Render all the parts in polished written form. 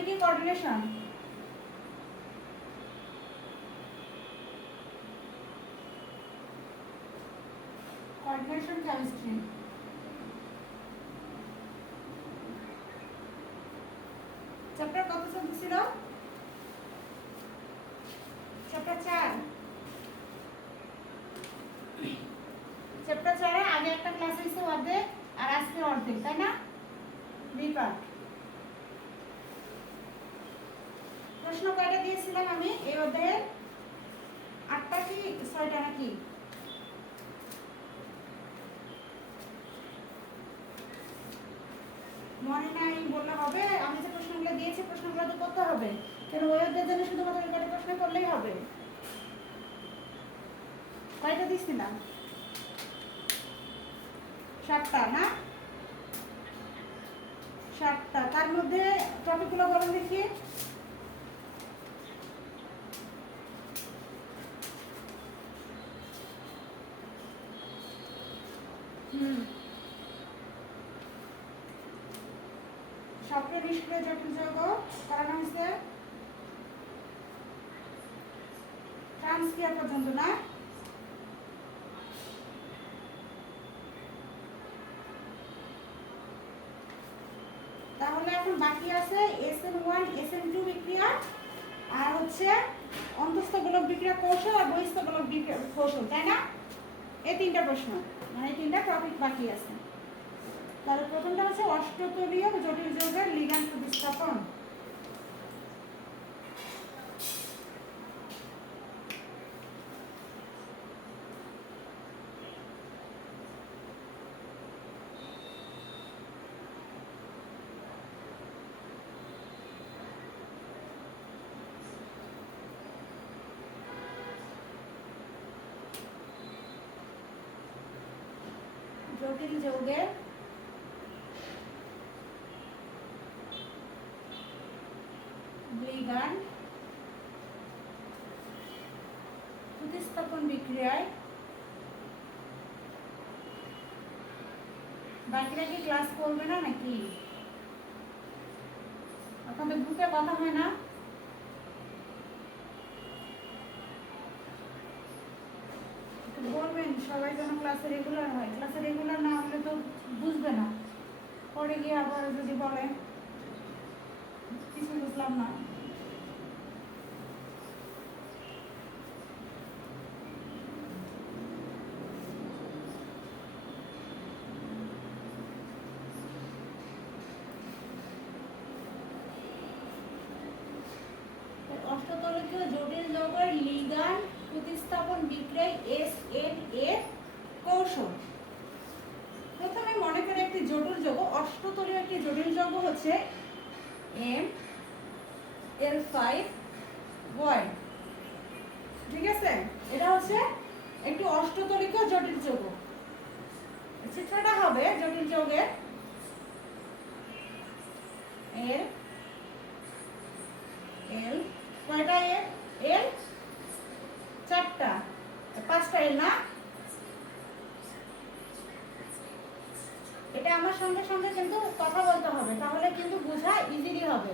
তুমি কি coordination? Coordination chemistry. Chapter কত চলতেছিল? চ্যাপ্টার 4। চ্যাপ্টার 4 আগে একটা ক্লাস হয়েছে অর্ধেক আর আজকে অর্ধেক, তাই না? B part. প্রশ্ন কয়টা দিয়েছিলাম আমি এই অধ্যায়ে? 8টা কি 6টা নাকি? মনে নাই বললে হবে? আমি যে প্রশ্নগুলো দিয়েছি প্রশ্নগুলো তো করতে হবে, কেন ওই অধ্যায়ের জন্য শুধুমাত্র এই কয়টা প্রশ্ন করলেই হবে? কয়টা দিয়েছিলাম? 7টা না? 7টা। তার মধ্যে টপিকগুলো বলুন দেখি। সক্রিয় নিষ্ক্রিয় জটিল যৌগ করানো হয়েছে ট্রান্সক্রিয়া পর্যন্ত না? তাহলে এখন বাকি আছে SN1 SN2 বিক্রিয়া আর হচ্ছে অন্তঃস্থ গোলক বিক্রিয়া কৌশল আর বহিঃস্থ গোলক বিক্রিয়া কৌশল, তাই না? এই 3টা প্রশ্ন, মানে এই 3টা টপিক বাকি আছে। তাহলে প্রথমটা হচ্ছে অষ্টতলীয় জটিল যৌগের লিগ্যান্ড প্রতিস্থাপন। জটিল যৌগের লিগ্যান্ড প্রতিস্থাপন বিক্রিয়ায় বাকিরা কি ক্লাস করবে না নাকি? আপনাদের গ্রুপে কথা হয় না? বলবেন সবাই যেন ক্লাসে রেগুলার হয়। ক্লাসে রেগুলার না হলে তো বুঝবে না, পরে গিয়ে আবার যদি বলে কিছু বুঝলাম না। অষ্টতলীয় জটিল যৌগের লিগ্যান্ড প্রতিস্থাপন বিক্রিয়ায় SN এর কৌশল। প্রথমে মনে করে একটি জটিল যৌগ, অষ্টতলীয় একটি জটিল যৌগ হচ্ছে ML5Y, ঠিক আছে? এটা হচ্ছে একটি অষ্টতলীয় জটিল যৌগ। চিত্রটা হবে জটিল যৌগের এল কয়টা এল 4টা, 5টা এল না? এটা আমার সঙ্গে সঙ্গে কিন্তু কথা বলতে হবে, তাহলে কিন্তু বোঝা ইজিলি হবে।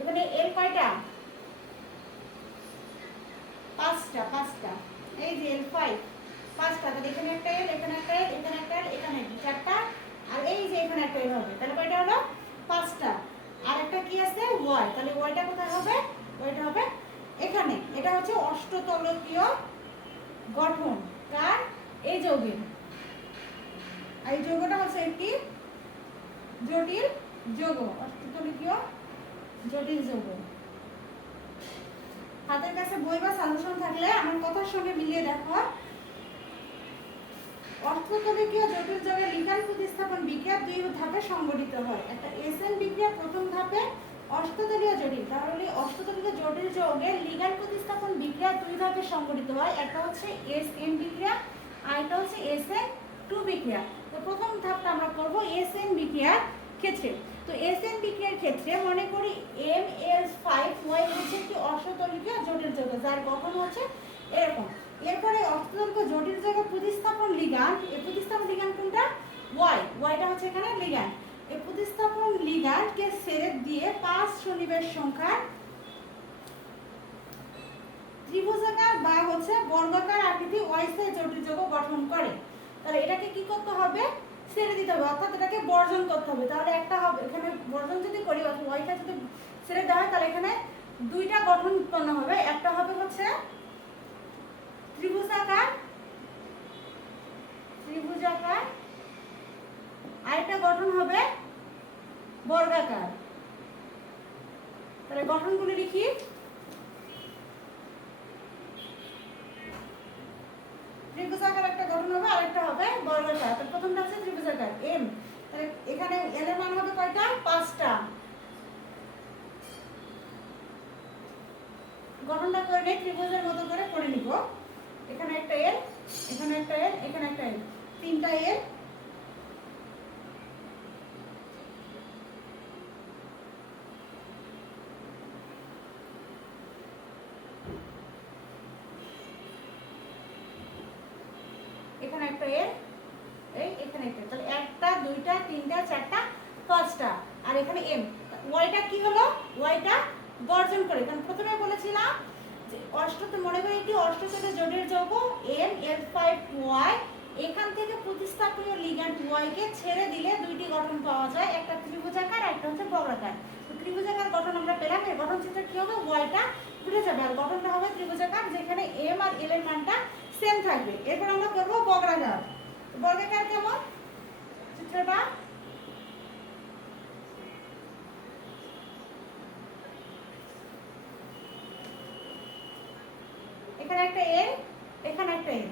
এখানে এল কয়টা? 5টা। এই যে L5 5টা, তাহলে এখানে একটা এল, এখানে একটা এল, এখানে একটা এল, এখানে 4টা, আর এই যে এখানে একটা এল হবে, তাহলে কয়টা হলো? 5টা। আর একটা কি আছে? ওয়াই, তাহলে ওয়াইটা কোথায় হবে? ওয়াইটা হবে এখানে। এটা হচ্ছে অষ্টতলকীয় গঠন কার? এই যৌগের। এই যৌগটা হচ্ছে একটি জটিল যৌগ, অষ্টতলকীয় জটিল যৌগ। হাতের কাছে বই বা সলিউশন থাকলে আমার কথার সঙ্গে মিলিয়ে দেখো। অষ্টতলকীয় জটিল যৌগের লিগ্যান্ড প্রতিস্থাপন বিক্রিয়া 2 ধাপে সংঘটিত হয়। একটা SN বিক্রিয়া প্রথম ধাপে অষ্টতলীয় জটিল, তাহলে অষ্টতলীয় জটিল যৌগের লিগ্যান্ড প্রতিস্থাপন বিক্রিয়া 2 ধাপে সংঘটিত হয়। একটা হচ্ছে SN বিক্রিয়া আর একটা হচ্ছে SN2 বিক্রিয়া। তো প্রথম ধাপটা আমরা করব SN বিক্রিয়ার ক্ষেত্রে। তো SN বিক্রিয়ার ক্ষেত্রে মনে করি ML5Y হচ্ছে একটি অষ্টতলীয় জটিল যৌগ যার গঠন হচ্ছে এরকম। এরপরে অষ্টতলীয় জটিল যৌগের প্রতিস্থাপন লিগ্যান্ড, এই প্রতিস্থাপন লিগ্যান্ড কোনটা? ওয়াইটা হচ্ছে এখানে লিগ্যান্ড। এই প্রতিস্থাপন লিগ্যান্ডকে ছেড়ে দিয়ে 5 সন্নিবেশ সংখ্যা ত্রিভুজাকার বা হচ্ছে বর্গাকার আকৃতি অস্থায়ী জটিল যৌগ গঠন করে। তাহলে এটাকে কি করতে হবে, ছেড়ে দিতে হবে, অর্থাৎ এটাকে বর্জন করতে হবে। তাহলে একটা হবে এখানে বর্জন যদি করি অথবা ওইটা যদি ছেড়ে দেওয়া হয় তাহলে এখানে দুইটা গঠন উৎপন্ন হবে। একটা হবে হচ্ছে ত্রিভুজাকার, আরেকটা গঠন হবে বর্গাকার। তাহলে গঠনগুলি লিখি। ত্রিভুজাকার একটা গঠন হবে, আরেকটা হবে বর্গাকার। তাহলে প্রথমটা হচ্ছে ত্রিভুজাকার এম। তাহলে এখানে এল এর মান হবে কয়টা, 5টা। গঠনটা করে নেই, ত্রিভুজের মতো করে নিব। এখানে একটা এল, এখানে একটা এল, এখানে একটা এল, 3টা এল। এখানে একটা এল, এই এখানে একটা। তাহলে 1টা 2টা 3টা 4টা 5টা। আর এখানে এম। ওয়াইটা কি হলো, ওয়াইটা বর্জন করে। কারণ প্রথমে বলেছিলাম যে মনে করি একটি অষ্টতলে জটিল যৌগ ML5Y, এখান থেকে প্রতিস্থাপনীয় লিগ্যান্ড Y কে ছেড়ে দিলে দুইটি গঠন পাওয়া যায়, একটা ত্রিভুজাকার একটা হচ্ছে বর্গাকার। তো ত্রিভুজাকার গঠন আমরা পেলাম, এর গঠন চিত্রে কি হবে, ওয়াইটা উঠে যাবে আর গঠনটা হবে ত্রিভুজাকার, যেখানে এম আর এল এর মানটা সেম থাকবে। এরপর আমরা করব বর্গাকার। বর্গাকার কেমন চিত্রটা, এখানে একটা এ, এখানে একটা এম,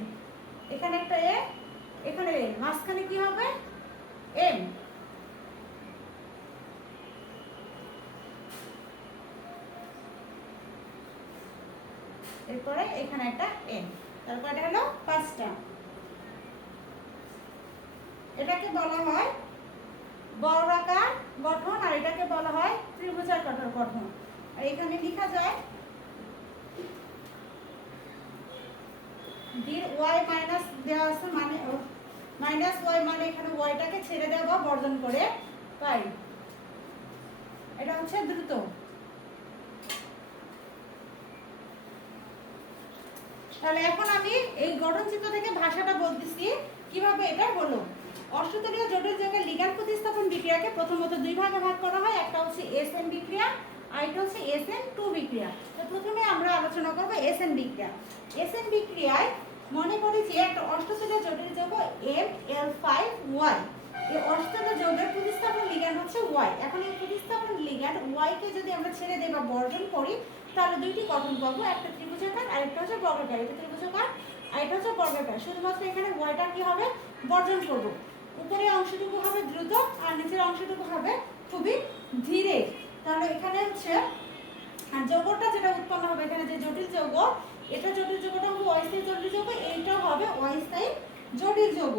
এখানে একটা এ, এখানে এ, মাঝখানে কি হবে এম। এরপরে এখানে একটা এম। তারপর এটা হলো 5টা। এটাকে বলা হয় বর্গাকার গঠন আর এটাকে বলা হয় ত্রিভুজাকার গঠন। আর এখানে লেখা যায় y মাইনাস দেওয়া আছে, মানে মাইনাস y মানে এখানে yটাকে ছেড়ে দেওয়া বা বর্জন করে পাই। এটা হচ্ছে দ্রুত। তাহলে এখন আমি এই গঠন চিত্র থেকে ভাষাটা বলতেছি কিভাবে এটা হলো। অষ্টতলীয় জটিল যৌগের লিগ্যান্ড প্রতিস্থাপন বিক্রিয়াকে প্রথমত দুই ভাগে ভাগ করা হয়, একটা হচ্ছে এসএন বিক্রিয়া আর এটা হচ্ছে SN2 বিক্রিয়া। তো প্রথমে আমরা আলোচনা করব এসএন বিক্রিয়া। এসএন বিক্রিয়ায় মনে করি যে একটা অষ্টতলীয় জটিল যৌগ ML5Y, এই অষ্টতলীয় যৌগের প্রতিস্থাপন লিগ্যান্ড হচ্ছে Y। এখন এই প্রতিস্থাপন লিগ্যান্ড Y কে যদি আমরা ছেড়ে দেই বা বর্জন করি তাহলে দুইটি গঠন পাবো, একটা ত্রিভুজাকার আর একটা হচ্ছে বর্গাকার। এটা ত্রিভুজাকার আর এটা হচ্ছে বর্গাকার। শুধুমাত্র এখানে Yটা কি হবে, বর্জন করব। উপরের অংশটুকু হবে দ্রুত আর নিচের অংশটুকু হবে খুবই ধীরে। তাহলে এখানে হচ্ছে যৌগটা যেটা উৎপন্ন হবে, এখানে যে জটিল যৌগ, এটা জটিল যৌগটা হবে অস্থায়ী জটিল যৌগ, এইটাও হবে অস্থায়ী জটিল যৌগ।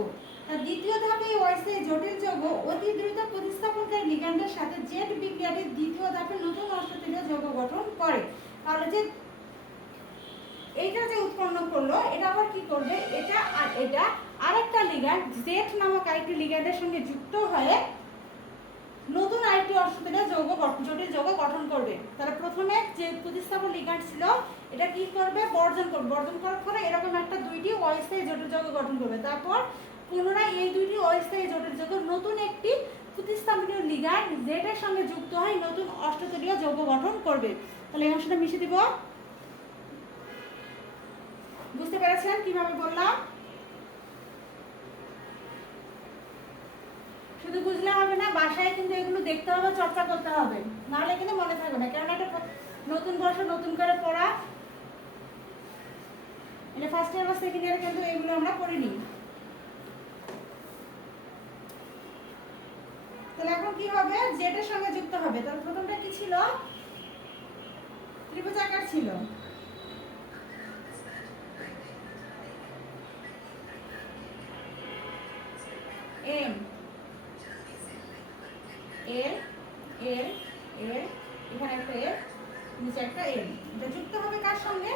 তার দ্বিতীয় ধাপে এই অস্থায়ী জটিল যৌগ অতি দ্রুত প্রতিস্থাপনকারী লিগ্যান্ডের সাথে জেট বিক্রিয়াটির দ্বিতীয় ধাপে নতুন অষ্টতলীয় যৌগ গঠন করে। তাহলে যে এইটা যে উৎপন্ন করলো এটা আবার কি করবে, এটা আর এটা আরেকটা লিগ্যান্ড জেট নামক আরেকটি লিগ্যান্ডের সঙ্গে যুক্ত হয়ে নতুন আরেকটি অষ্টতলীয় যৌগ জটিল যৌগ গঠন করবে। তাহলে প্রথমে যে প্রতিস্থাপন লিগ্যান্ড ছিল এটা কি করবে, বর্জন করবে। বর্জন করার পরে এরকম একটা দুইটি অস্থায়ী জটিল যৌগ গঠন করবে। তারপর পুনরায় এই দুইটি অস্থায়ী জটিল যৌগ নতুন একটি প্রতিস্থাপনীয় লিগ্যান্ড জেড এর সঙ্গে যুক্ত হয় নতুন অষ্টতলীয় যৌগ গঠন করবে। তাহলে এই অংশটা মিশিয়ে দিব। বুঝতে পেরেছেন কিভাবে বললাম? শুধু বুঝলে হবে না, বাসায় কিন্তু এগুলো দেখতে হবে, চর্চা করতে হবে, নাহলে কিন্তু মনে থাকবে না। কারণ এটা নতুন বর্ষ নতুন করে পড়া, এটা ফার্স্ট ইয়ার বা সেকেন্ড ইয়ারে কিন্তু এগুলো আমরা করিনি। তাহলে এখন কি হবে, জেড এর সঙ্গে যুক্ত হবে। তাহলে প্রথমটা কি ছিল, ত্রিভুজাকার ছিল। এম এল এল এল, এখানে একটা এল, নিচে একটা এল, এটা যুক্ত হবে কার সঙ্গে,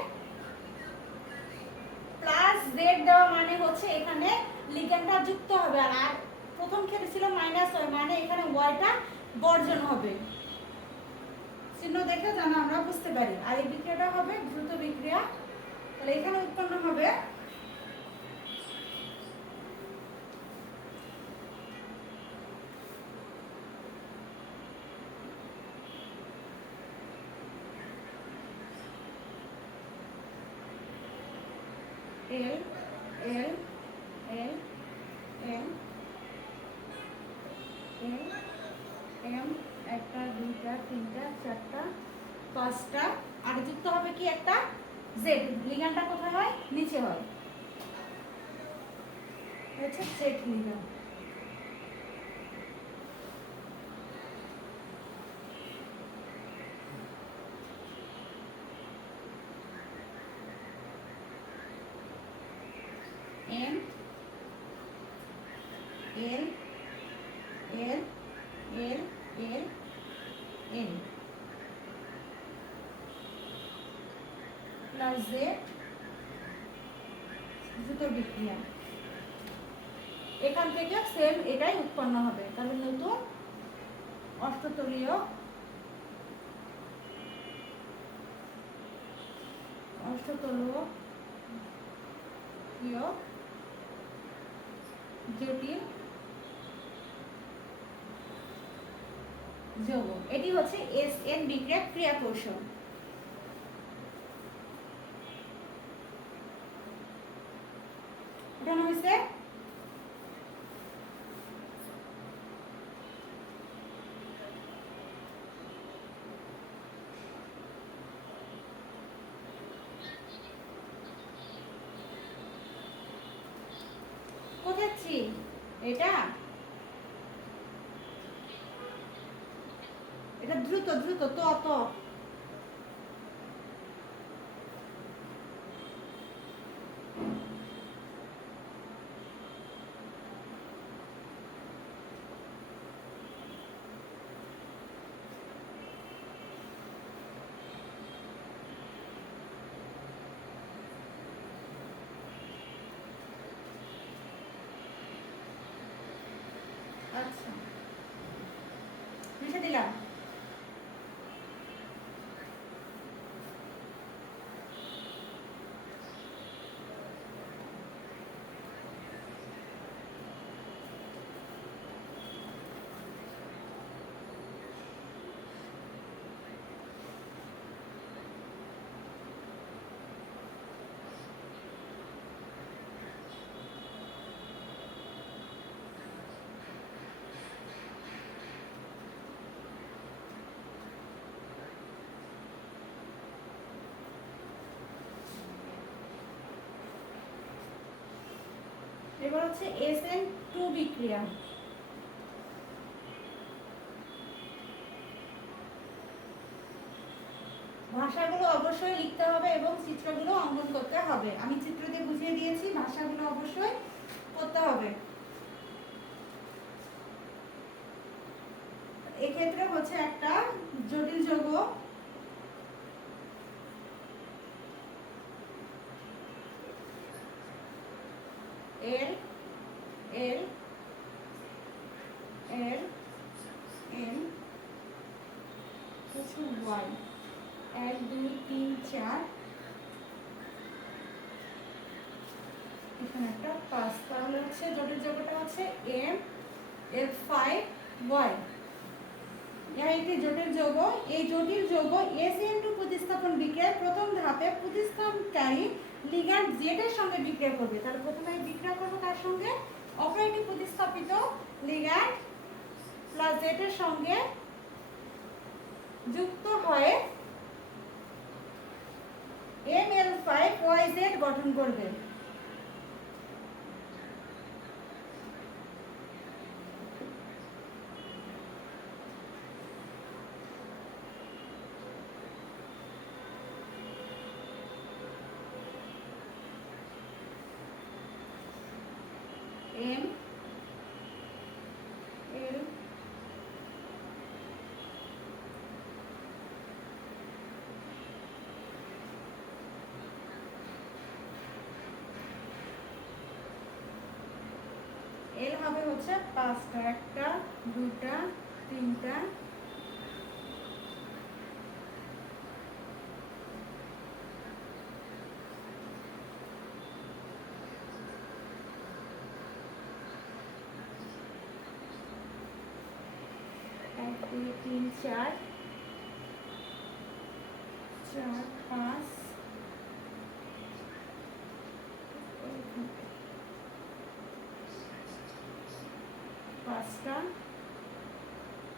প্লাস জেড দেওয়া মানে হচ্ছে এখানে লিগ্যান্ডটা যুক্ত হবে। আর প্রথম ক্ষেত্রে ছিল মাইনাস ওয়াই, মানে এখানে ওয়াইটা বর্জন হবে। দেখে যেন আমরা বুঝতে পারি। আর এই বিক্রিয়াটা হবে দ্রুত বিক্রিয়া। তাহলে এখানে উৎপন্ন হবে এল এল এল এম এল এম, একটা দুইটা তিনটা চারটা পাঁচটা, আর যুক্ত হবে কি একটা জেড। লিগ্যান্ডটা কোথায় হয়? নিচে হয়, হচ্ছে জেড লিগ্যান্ড। এম এল এল এল এল এল প্লাস জেড, দ্রুত বিক্রিয়া। এখান থেকে সেম এটাই উৎপন্ন হবে। তাহলে নতুন অষ্টতলীয় জটিল যৌগ, এটি হচ্ছে এসএন বিক্রিয়া ক্রিয়া কৌশল। এটা হচ্ছে কোথাচ্ছি এটা এটা দ্রুত দ্রুত তো অত আচ্ছা মিশে দিলাম। এবার হচ্ছে SN2 বিক্রিয়া। ভাষাগুলো অবশ্যই লিখতে হবে এবং চিত্রগুলো অঙ্কন করতে হবে। আমি চিত্র দিয়ে বুঝিয়ে দিয়েছি, ভাষাগুলো অবশ্যই করতে হবে। এক্ষেত্রে হচ্ছে একটা জটিল যৌগ এল এল এল এন কিছু ওয়াই, 1 2 3 4, এখানে একটা 5। তাহলে হচ্ছে জটিল যৌগটা হচ্ছে এম এল 5 ওয়াই। একটি জটিল যৌগ। এই জটিল যৌগ SN2 প্রতিস্থাপন বিক্রিয়ার প্রথম ধাপে প্রতিস্থাপনকারী লিগ্যান্ড জেড এর সঙ্গে বিক্রিয়া করবে। তাহলে প্রথমে বিক্রিয়া করবে কার সঙ্গে? অপর একটি প্রতিস্থাপিত লিগ্যান্ড প্লাস জেড এর সঙ্গে যুক্ত হয়ে ML5YZ গঠন করবে। M L এল হবে হচ্ছে 5টা, 1টা 2টা 3টা 2 3 4 4 5 পাঁচটা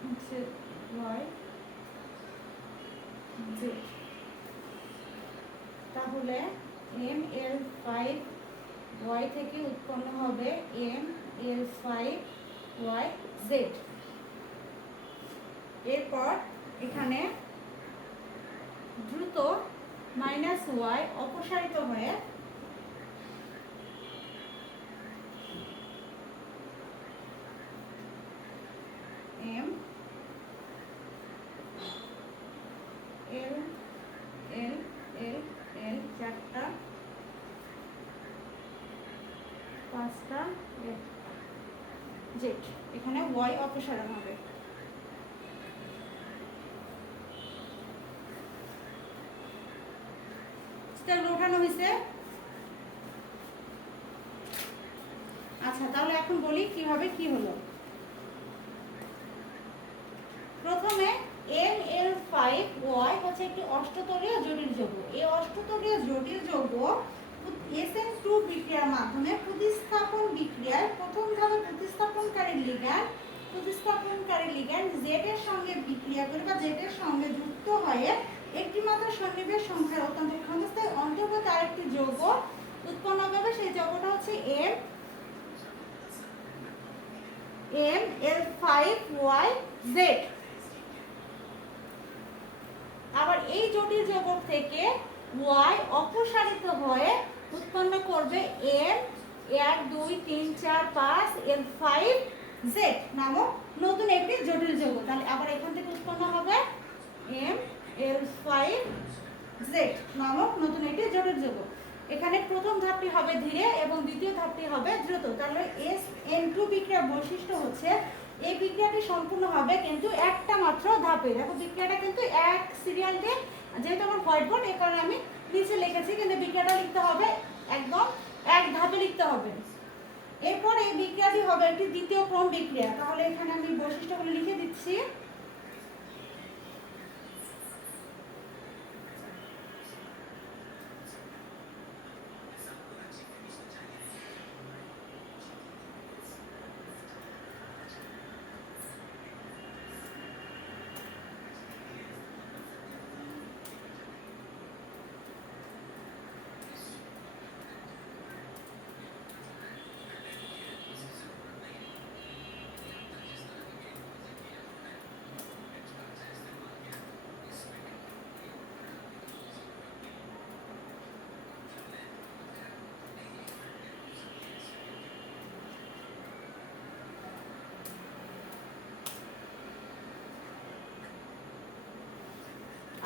হচ্ছে y z। তাহলে ml5 y থেকে উৎপন্ন হবে ml5 y z। এরপর এখানে দ্রুত মাইনাস y অপসারিত হয়ে m l l l l চারটা পাঁচটা z। এখানে y অপসারণ হবে। ওঠানো হয়েছে। আচ্ছা, তাহলে এখন বলি কিভাবে কি হলো। প্রথমে ml5y হচ্ছে একটি অষ্টতলীয় জটিল যৌগ। এই অষ্টতলীয় জটিল যৌগ SN2 বিক্রিয়ার মাধ্যমে প্রতিস্থাপন বিক্রিয়ায় প্রথম ধাপে প্রতিস্থাপনকারী লিগ্যান্ড Z এর সঙ্গে বিক্রিয়া করে বা Z এর সঙ্গে যুক্ত হয়ে একটি মাত্র সন্নিবেশ সংখ্যার অত্যন্ত ক্ষণস্থায়ী অন্তর্গত আরেকটি যৌগ উৎপন্ন হবে। সেই যৌগটা হচ্ছে ml5yz। আবার এই জটিল যৌগ থেকে y অপসারিত হয়ে উৎপন্ন করবে m 1 2 3 4 5 l5z নামক নতুন একটি জটিল যৌগ। তাহলে আবার এখান থেকে উৎপন্ন হবে ml5z নামক নতুন একটি জটিল যৌগ। এখানে প্রথম ধাপটি হবে ধীরে এবং দ্বিতীয় ধাপটি হবে দ্রুত। তাহলে SN2 বিক্রিয়ার বৈশিষ্ট্য হচ্ছে এই বিক্রিয়াটি সম্পূর্ণ হবে কিন্তু একটা মাত্র ধাপে। দেখো বিক্রিয়াটা কিন্তু এক সিরিয়াল দিয়ে, যেহেতু আমার হোয়াইট বোর্ড এই কারণে আমি নিচে লিখেছি, কিন্তু বিক্রিয়াটা লিখতে হবে একদম এক ধাপে লিখতে হবে। এরপর এই বিক্রিয়াটি হবে একটি দ্বিতীয় ক্রম বিক্রিয়া। তাহলে এখানে আমি বৈশিষ্ট্যগুলো লিখে দিচ্ছি।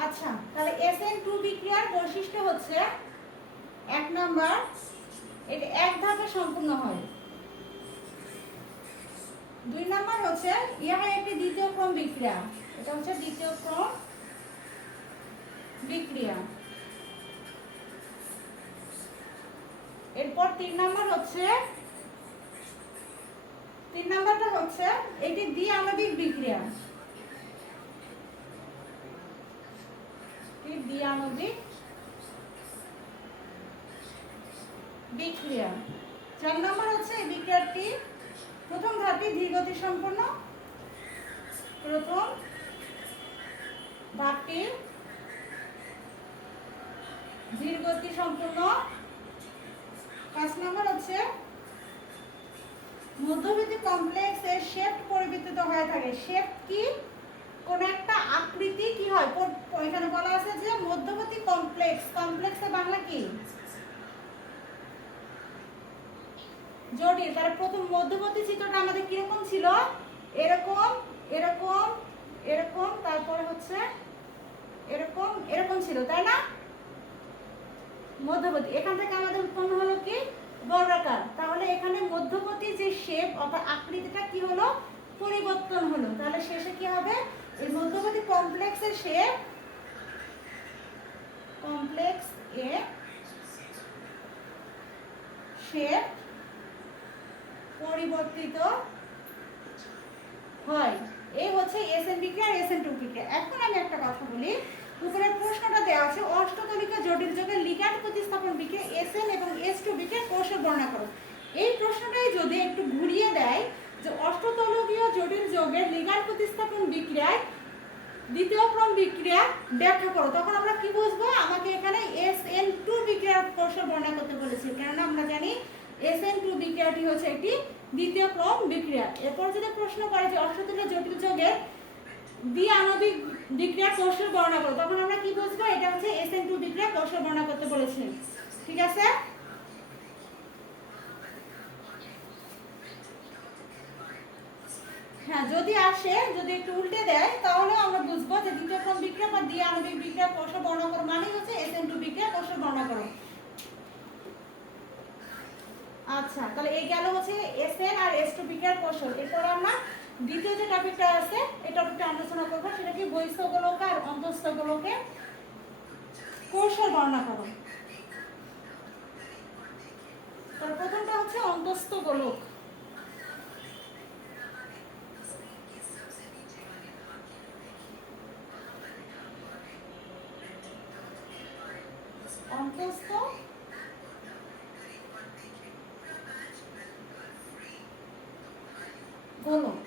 আচ্ছা, তাহলে SN2 বিক্রিয়ার বৈশিষ্ট্য হচ্ছে এক নাম্বার, এটা এক ধাপে সম্পূর্ণ হয়। দুই নাম্বার হচ্ছে ইহা একটি দ্বিতীয় ক্রম বিক্রিয়া, এটা হচ্ছে দ্বিতীয় ক্রম বিক্রিয়া। এরপর তিন নাম্বারটা হচ্ছে এটি দ্বিআণবিক বিক্রিয়া, দ্বিআণবিক বিক্রিয়া। চার নম্বর হচ্ছে এই বিক্রিয়াটি প্রথম ধাপটি ধীরগতি সম্পন্ন, প্রথম ধাপটি ধীরগতি সম্পন্ন। পাঁচ নম্বর হচ্ছে মধ্যবর্তী কমপ্লেক্স এর শেপ পরিবর্তিত হয়ে থাকে। শেপ কি? কোন একটা আকৃতি কি হয়, এখানে বলা আছে যে মধ্যবর্তী কমপ্লেক্স, কমপ্লেক্সের বাংলা কি? জটিল। তার প্রথম মধ্যবর্তী চিত্রটা আমাদের কিরকম ছিল? এরকম এরকম এরকম, তারপরে হচ্ছে এরকম এরকম ছিল, তাই না? মধ্যবর্তী। এখান থেকে আমাদের উৎপন্ন হলো কি? বর্গাকার। তাহলে এখানে মধ্যবর্তী যে শেপ অর্থাৎ আকৃতিটা কি হলো? পরিবর্তন হলো। তাহলে শেষে কি হবে? এই মধ্যবর্তী কমপ্লেক্সের শেপ, কমপ্লেক্স এ শেপ পরিবর্তিত হয়। এই হচ্ছে এসএন বিক্রিয়া আর এসএন টু বিক্রিয়া। এখন আমি একটা কথা বলি, উপরে প্রশ্নটা দেওয়া আছে অষ্টতলিকা জটিল যৌগের লিগ্যান্ড প্রতিস্থাপন বিক্রিয়া এসএন এবং এস2 বিক্রিয়ার কৌশল বর্ণনা করো। এই প্রশ্নটাই যদি একটু ঘুরিয়ে দেয় যে অষ্টতলকীয় জটিল যৌগের লিগ্যান্ড প্রতিস্থাপন বিক্রিয়ায় দ্বিতীয় ক্রম বিক্রিয়া ব্যাখ্যা করো, তখন আমরা কি বুঝবো? আমাকে এখানে SN2 বিক্রিয়ার কৌশল বর্ণনা করতে বলেছে, কেননা আমরা জানি SN2 বিক্রিয়াটি হচ্ছে একটি দ্বিতীয় ক্রম বিক্রিয়া। এরপর যদি প্রশ্ন করে যে অষ্টতলীয় জটিল যৌগের দ্বি-আণবিক বিক্রিয়ার কৌশল বর্ণনা করো, তখন আমরা কি বুঝবো? এটা হচ্ছে SN2 বিক্রিয়ার কৌশল বর্ণনা করতে বলেছে। ঠিক আছে? হ্যাঁ, যদি আসে, যদি একটু উল্টে দেয় তাহলে আমরা বুঝবো যে দ্বিতীয় ক্রম বিক্রিয়া বা দ্বি-আণবিক বিক্রিয়ার কৌশল বর্ণনা করো মানে হচ্ছে SN2 বিক্রিয়ার কৌশল বর্ণনা করো। আচ্ছা, তাহলে এই গেল হচ্ছে এসএন আর এস2 বিক্রিয়ার কৌশল। এরপর আমরা দ্বিতীয় যে টপিকটা আছে এই টপিকটা আলোচনা করব, সেটা কি বহিঃস্থ গোলক আর অন্তঃস্থ গোলকের কৌশল বর্ণনা করো। তার প্রথমটা হচ্ছে অন্তঃস্থ গোলক। অন্তঃস্থ গোলক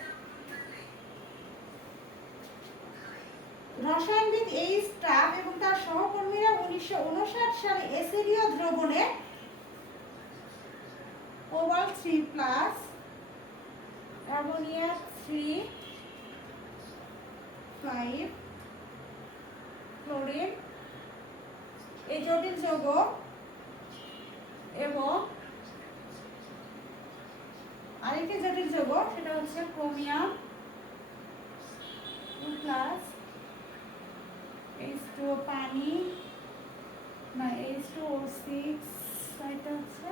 রসায়নবিদ এইচ ট্রাপ এবং তার সহকর্মীরা 1959 সালে এসিডীয় দ্রবণে কোবাল্ট 3+ অ্যামোনিয়া 3, 5 ক্লোরিন এই জটিল যৌগ এবং আরেকটি জটিল যৌগ সেটা হচ্ছে ক্রোমিয়াম 2+ H2O পানি না H2O6 এটা হচ্ছে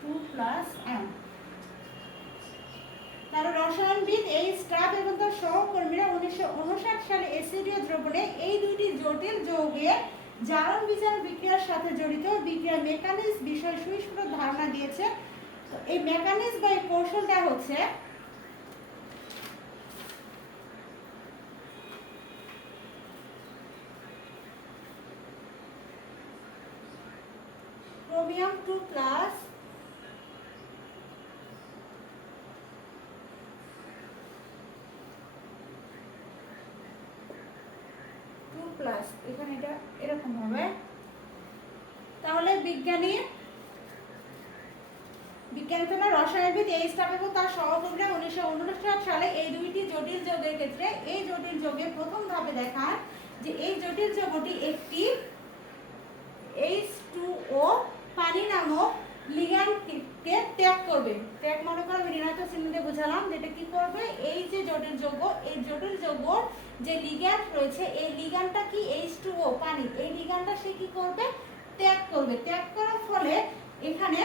2+M। তার রসায়নবিদ এইচ ট্রাপ এবং তার সহকর্মীরা 1959 সালে এসিডীয় দ্রবণে এই দুইটি জটিল যৌগের জারণ বিজারণ বিক্রিয়ার সাথে জড়িত বিক্রিয়ার মেকানিজম বিষয়ে সুস্পষ্ট ধারণা দিয়েছে। তো এই মেকানিজম বা এই কৌশলটা হচ্ছে ক্রোমিয়াম 2+ এখানে এটা এরকম হবে। তাহলে বিজ্ঞানী থেকে রসায়নবিদ এইচ ট্রাপ এবং তার সহকর্মীরা 1959 সালে এই দুইটি জটিল যৌগের ক্ষেত্রে এই জটিল যৌগে প্রথম ধাপে দেখান যে এই জটিল যৌগটি একটি H2O পানি নামক লিগ্যান্ডকে ত্যাগ করবে। ত্যাগ মনে করে আমি ঋণাত্মক চিহ্ন দিয়ে বোঝালাম যেটা কি করবে, এই যে জটিল যৌগ এই জটিল যৌগর যে লিগ্যান্ড রয়েছে এই লিগ্যান্ডটা কি H2O পানি, এই লিগ্যান্ডটা সে কি করবে? ত্যাগ করবে। ত্যাগ করার ফলে এখানে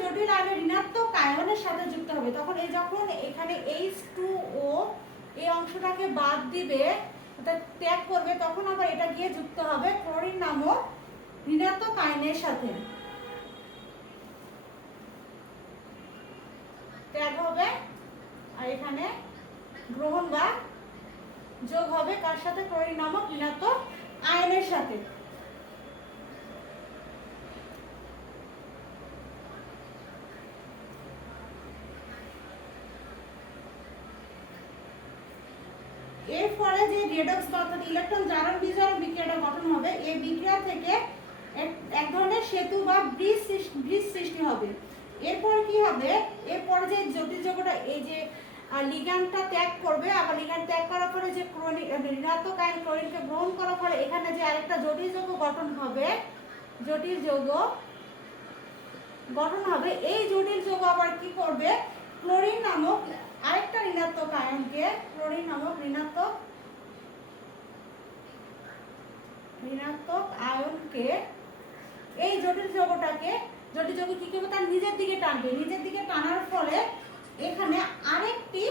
জটিল আয়ন ঋণাত্মক আয়নের সাথে যুক্ত হবে। তখন এই যখন এখানে H2O এই অংশটাকে বাদ দিবে অর্থাৎ ত্যাগ করবে, তখন আবার এটা গিয়ে যুক্ত হবে ক্লোরিন নামক ঋণাত্মক আয়নের সাথে। ত্যাগ হবে আর এখানে গ্রহণ বা যোগ হবে কার সাথে? ক্লোরিন নামক ঋণাত্মক আয়নের সাথে। এর ফলে যে রেডক্স অর্থাৎ ইলেকট্রন জারণ বিজারণ বিক্রিয়াটা গঠন হবে, এই বিক্রিয়া থেকে এক ধরনের সেতু বা ব্রিজ সৃষ্টি হবে। এরপর কি হবে? এরপর যে জটিল যৌগটা এই যে লিগ্যান্ডটা ত্যাগ করবে, আবার লিগ্যান্ড ত্যাগ করার পরে যে ঋণাত্মক আয়ন ক্লোরিনকে গ্রহণ করার ফলে এখানে যে আরেকটা জটিল যৌগ গঠন হবে, এই জটিল যৌগ আবার কি করবে? ক্লোরিন নামক আরেকটা ঋণাত্মক আয়নকে এই জটিল যৌগটাকে কি করবে? তার নিজের দিকে টানবে। নিজের দিকে টানার ফলে এখানে আরেকটি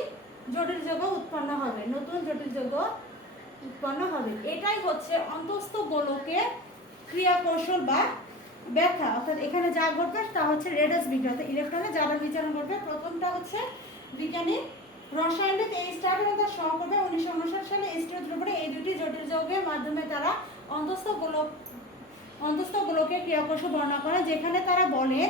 জটিল যৌগ উৎপন্ন হবে, নতুন জটিল যৌগ উৎপন্ন হবে। এটাই হচ্ছে অন্তঃস্থ গোলকের ক্রিয়া কৌশল বা ব্যাখ্যা, অর্থাৎ এখানে যা ঘটবে তা হচ্ছে রেডক্স বিক্রিয়া, অর্থাৎ ইলেকট্রনের যারা বিচরণ করবে। প্রথমটা হচ্ছে বিজ্ঞানী রসায়নবিদ এই স্টার এবং তার সহকর্মী 1959 সালে স্টিরিওদ্রবণে এই দুটি জটিল যৌগের মাধ্যমে তারা অন্তস্থ গোলকের ক্রিয়াকৌশল বর্ণনা করে, যেখানে তারা বলেন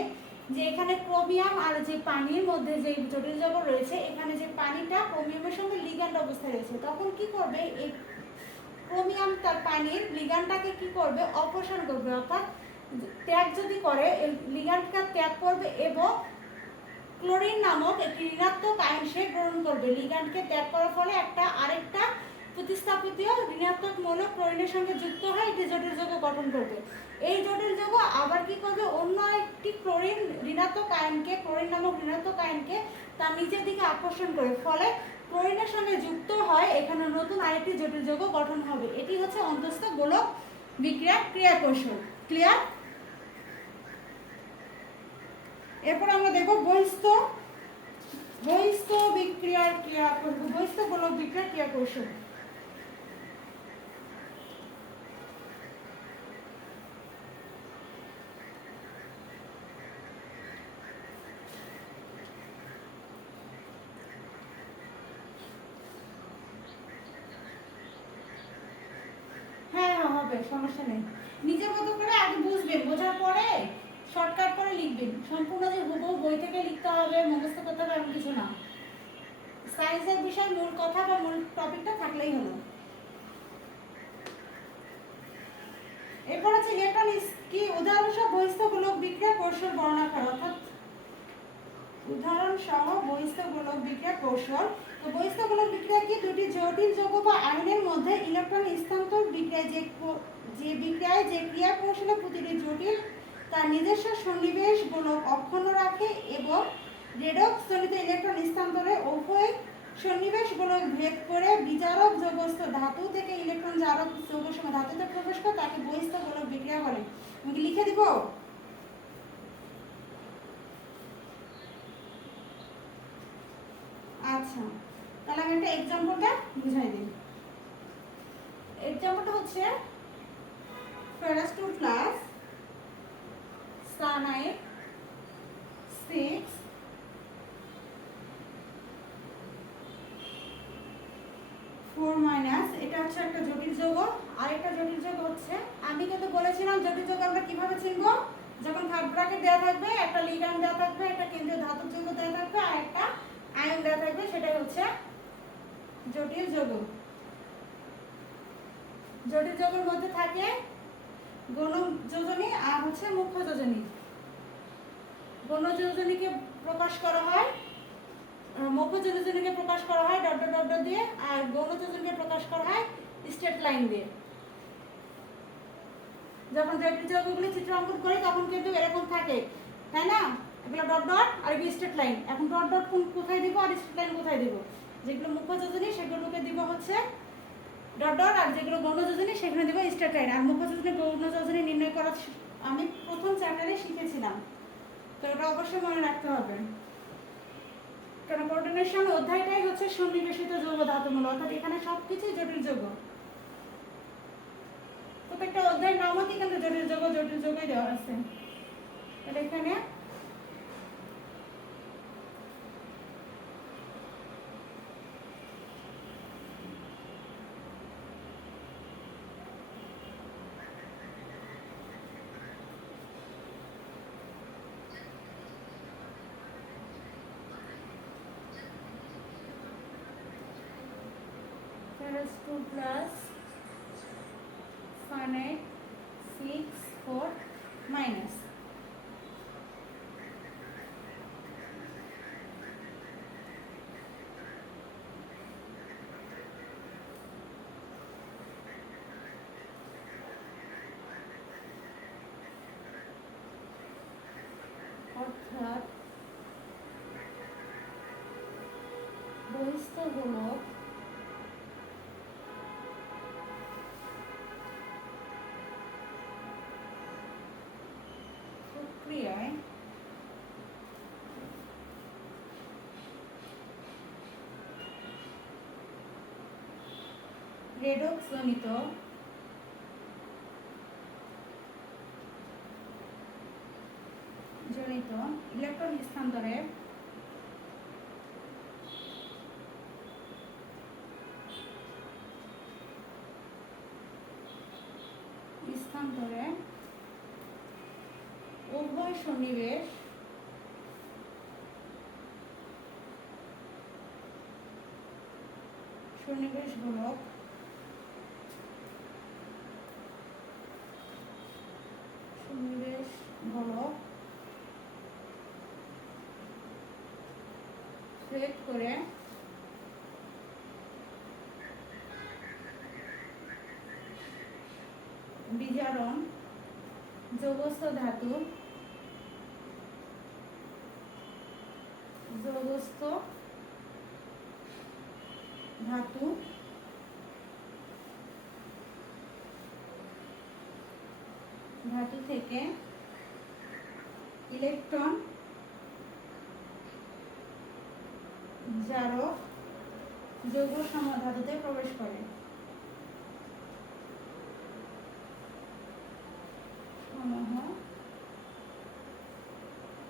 যে এখানে ক্রোমিয়াম আর যে পানির মধ্যে যে জটিল যৌগ রয়েছে, এখানে যে পানিটা ক্রোমিয়ামের সঙ্গে লিগ্যান্ড অবস্থায় রয়েছে, তখন কি করবে এই ক্রোমিয়াম তার পানির লিগ্যান্ডটাকে কি করবে, অপসারণ করবে, অর্থাৎ ত্যাগ যদি করে লিগ্যান্ডটা ত্যাগ করবে এবং ক্লোরিন নামক একটি ঋণাত্মক আয়ন সে গ্রহণ করবে। লিগ্যান্ডকে ত্যাগ করার ফলে আরেকটা প্রতিস্থাপিতীয় ঋণাত্মক মৌল ক্লোরিনের সঙ্গে যুক্ত হয় একটি জটিল যৌগ গঠন করবে। এই জটিল যৌগ আবার কি করবে, অন্য একটি ক্লোরিন নামক ঋণাত্মক আয়নকে তার নিজের দিকে আকর্ষণ করে, ফলে ক্লোরিনের সঙ্গে যুক্ত হয়, এখানে নতুন আরেকটি জটিল যৌগ গঠন হবে। এটি হচ্ছে অন্তস্থ গোলক বিক্রিয়ার ক্রিয়াকৌশল। ক্লিয়ার? এরপর আমরা দেখব বহিস্থ গোলক বিক্রিয়ার ক্রিয়াকৌশল। হ্যাঁ হবে, সমস্যা নেই। নিজের মতো করে আগে বুঝবেন, বোঝার পরে শর্টকাট করে লিখবেন। সম্পূর্ণ যে হুবহু বই থেকে লিখতে হবে, মুখস্থ করতে হবে এমন কিছু না। সায়েন্সের বিষয় মূল কথা বা মূল টপিকটা থাকলেই হলো। এরপর হচ্ছে ইলেকট্রন কি উদাহরণ সহ বহিস্থ গোলক বিক্রিয়ার কৌশল বর্ণনা করা, অর্থাৎ উদাহরণ সহ বহিস্থ গোলক বিক্রিয়ার কৌশল। তো বহিস্থ গোলক বিক্রিয়া কি, দুটি জটিল যৌগ বা আয়নের মধ্যে ইলেকট্রন স্থানান্তর বিক্রিয়ায় যে ক্রিয়া কৌশলে প্রতিটি জটিল তার নিজস্ব সন্নিবেশ গোলক অক্ষুণ্ণ রাখে এবং রেডক্স জনিত ইলেকট্রন স্থানান্তরে উভয় সন্নিবেশ গোলক ভেদ করে বিজারক যৌগস্থ ধাতু থেকে ইলেকট্রন জারক যৌগের সঙ্গে ধাতুতে প্রবেশ করে তাকে বহিস্থ গোলক বিক্রিয়া বলে। আমি কি লিখে দিব? আচ্ছা, তাহলে আমি একটা এক্সাম্পলটা বুঝাই দিই। এক্সাম্পলটা হচ্ছে ferrous 2 plus cyanide 6 4 মাইনাস, এটা হচ্ছে একটা জটিল যৌগ। আর একটা জটিল যৌগ হচ্ছে, আমি কিন্তু বলেছিলাম জটিল যৌগ আমরা কিভাবে চিনবো, যখন থার্ড ব্র্যাকেট দেওয়া থাকবে, একটা লিগ্যান্ড দেওয়া থাকবে, একটা কেন্দ্রীয় ধাতব যৌগ দেওয়া থাকবে, আর একটা আয়ন দেওয়া থাকবে, সেটাই হচ্ছে জটিল যৌগ। জটিল যৌগের মধ্যে থাকে গৌণ যোজনী আর হচ্ছে মুখ্য যোজনী। গৌণ যোজনীকে প্রকাশ করা হয়, মুখ্য যোজনীকে প্রকাশ করা হয় ডট ডট ডট দিয়ে, আর গৌণ যোজনীকে প্রকাশ করা হয় স্ট্রেট লাইন দিয়ে। যখন জটিল যৌগগুলি চিত্র অঙ্কন করি তখন কিন্তু এরকম থাকে, তাই না? এগুলো ডট ডট আর কি স্ট্রেট লাইন। এখন ডট ডট কোথায় দিব আর স্ট্রেট লাইন কোথায় দিব? যেগুলো মুখ্য যোজনী সেগুলোকে দিব হচ্ছে ডট ডট, আর যেগুলো গৌণ যোজনী সেখানে দিব স্ট্রেট লাইন। আর মুখ্য যোজনী গৌণ যোজনী নির্ণয় করা আমি প্রথম চ্যাপ্টারে শিখেছিলাম, তো এটা অবশ্যই মনে রাখতে হবে। কারণ কোঅর্ডিনেশন অধ্যায়টাই হচ্ছে সন্নিবেশিত যৌগ ধাতুমূল, অর্থাৎ এখানে সবকিছুই জটিল যৌগ। প্রত্যেকটা অধ্যায়ের নামও কিন্তু জটিল যৌগই দেওয়া আছে। তাহলে এখানে ferrous 2 plus cyanide 6 4 minus, অর্থাৎ বহিস্থ গোলক প্রক্রিয়ায় রেডক্স জনিত ইলেকট্রন স্থানান্তরে উভয় সন্নিবেশ গোলক সেট করে বিজারণ যৌগস্থ ধাতু থেকে ইলেকট্রন জারক যৌগ ধাতুতে প্রবেশ করে।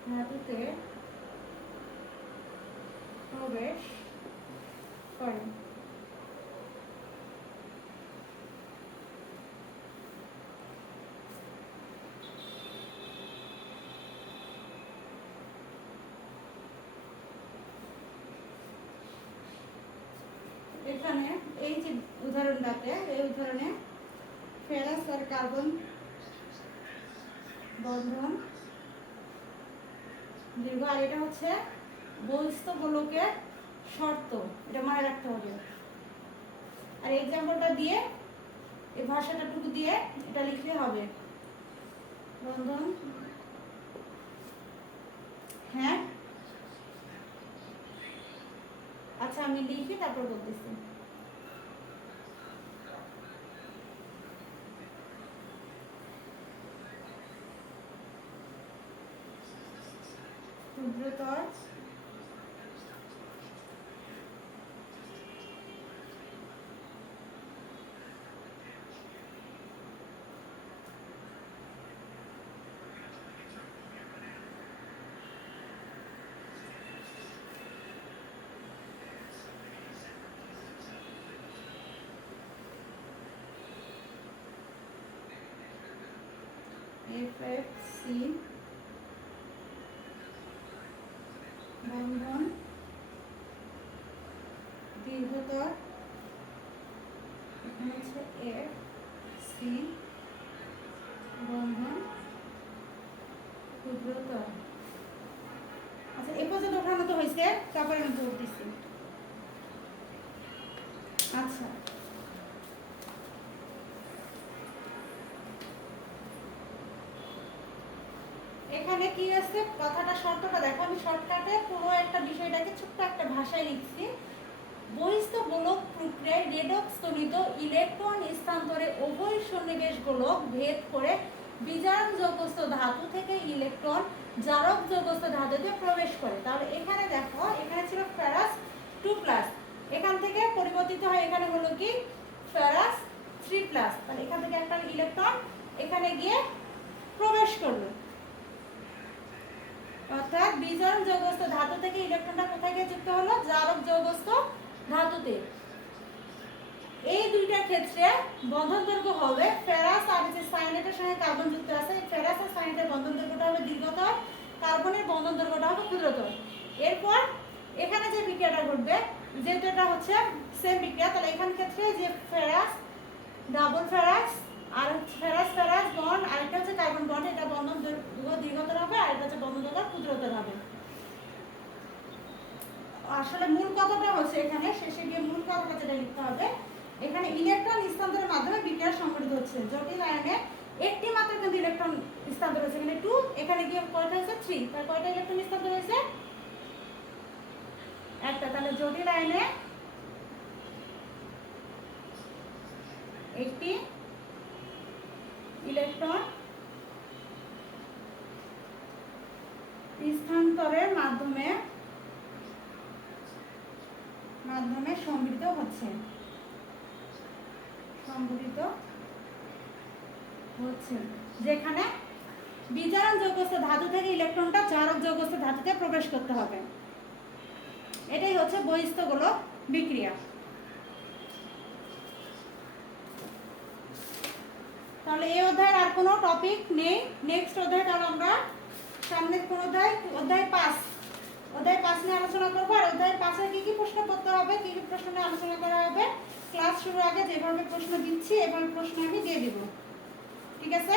ধাতুতে প্রবেশ করে। এখানে এই যে উদাহরণটাতে, এই উদাহরণে ফেরাস আর কার্বন বন্ধন দীর্ঘ, আর এটা হচ্ছে বহিস্থ গোলকের শর্ত, এটা মনে রাখতে হবে। আর এক্সাম্পলটা দিয়ে, এই ভাষাটাটুকু দিয়ে এটা লিখলে হবে। বন্ধন, হ্যাঁ আচ্ছা আমি লিখি তারপর বলতেছি। ক্ষুদ্রতর FFC বন্ধন দীর্ঘতর, এখানে হচ্ছে FC বন্ধন ক্ষুদ্রতর। আচ্ছা এই পর্যন্ত ওঠানো তো হয়েছে, তারপরে আমি বলতেছি। আচ্ছা এখানে কি আছে কথাটা, শর্তটা দেখো, আমি শর্টকাটে পুরো একটা বিষয়টাকে ছোট্ট একটা ভাষায় লিখছি। বহিস্থ গোলক প্রক্রিয়ায় রেডক্স স্থলিত ইলেকট্রন স্থানান্তরে উভয় সন্নিবেশ গোলক ভেদ করে বিজারক যৌগস্থ ধাতু থেকে ইলেকট্রন জারক যৌগস্থ ধাতুতে প্রবেশ করে। তাহলে এখানে দেখো, এখানে ছিল ফেরাস 2+, এখান থেকে পরিবর্তিত হয় এখানে হলো কি ফেরাস 3+। তাহলে এখান থেকে একটা ইলেকট্রন এখানে গিয়ে প্রবেশ করলো, অর্থাৎ বিজারক যৌগস্থ ধাতু থেকে ইলেকট্রনটা কোথায় গিয়ে যুক্ত হলো, জারক যৌগস্থ ধাতুতে। এই দুইটার ক্ষেত্রে বন্ধন দৈর্ঘ্য হবে ফেরাস আর যে সায়ানাইডের সঙ্গে কার্বন যুক্ত আছে, ফেরাস আর সায়ানাইডের বন্ধন দৈর্ঘ্যটা হবে দীর্ঘতর, কার্বনের বন্ধন দৈর্ঘ্যটা হবে ক্ষুদ্রতর। এরপর এখানে যে বিক্রিয়াটা ঘটবে, যেহেতু এটা হচ্ছে সেম বিক্রিয়া, তাহলে এখান ক্ষেত্রে যে ফেরাস ডাবল ফেরাস আর ফেরাস ফেরাস বন্ড, আরেকটা হচ্ছে কার্বন বন্ড, এটা বন্ধন দৈর্ঘ্য দীর্ঘতর হবে, আর এটা হচ্ছে বন্ধন দৈর্ঘ্য ক্ষুদ্রতর হবে। আসলে মূল কথাটা হচ্ছে এখানে শেষে গিয়ে মূল কথাটা যেটা লিখতে হবে, এখানে ইলেকট্রন স্থানান্তরের মাধ্যমে বিক্রিয়া সংঘটিত হচ্ছে। জটিল আয়নে একটি মাত্র কিন্তু ইলেকট্রন স্থানান্তর হচ্ছে, এখানে 2, এখানে গিয়ে কয়টা হয়েছে 3, তার কয়টা ইলেকট্রন স্থানান্তর হয়েছে, একটা। তাহলে জটিল আয়নে একটি ইলেকট্রন স্থানান্তরের মাধ্যমে সংঘটিত হচ্ছে, যেখানে বিজারণ যৌগস্থ ধাতু থেকে ইলেকট্রনটা জারক যৌগস্থ ধাতুতে প্রবেশ করতে হবে। এটাই হচ্ছে বহিঃস্থগোলক বিক্রিয়া। তাহলে এই অধ্যায়ের আর কোনো টপিক নেই। নেক্সট অধ্যায় তাহলে আমরা সামনের কোন অধ্যায়, অধ্যায় 5 নিয়ে আলোচনা করবো। আর অধ্যায় 5 কি কি প্রশ্ন করতে হবে, কি কি প্রশ্ন নিয়ে আলোচনা করা হবে, ক্লাস শুরুর আগে যেভাবে প্রশ্ন দিচ্ছি এভাবে প্রশ্ন আমি দিয়ে দিব। ঠিক আছে?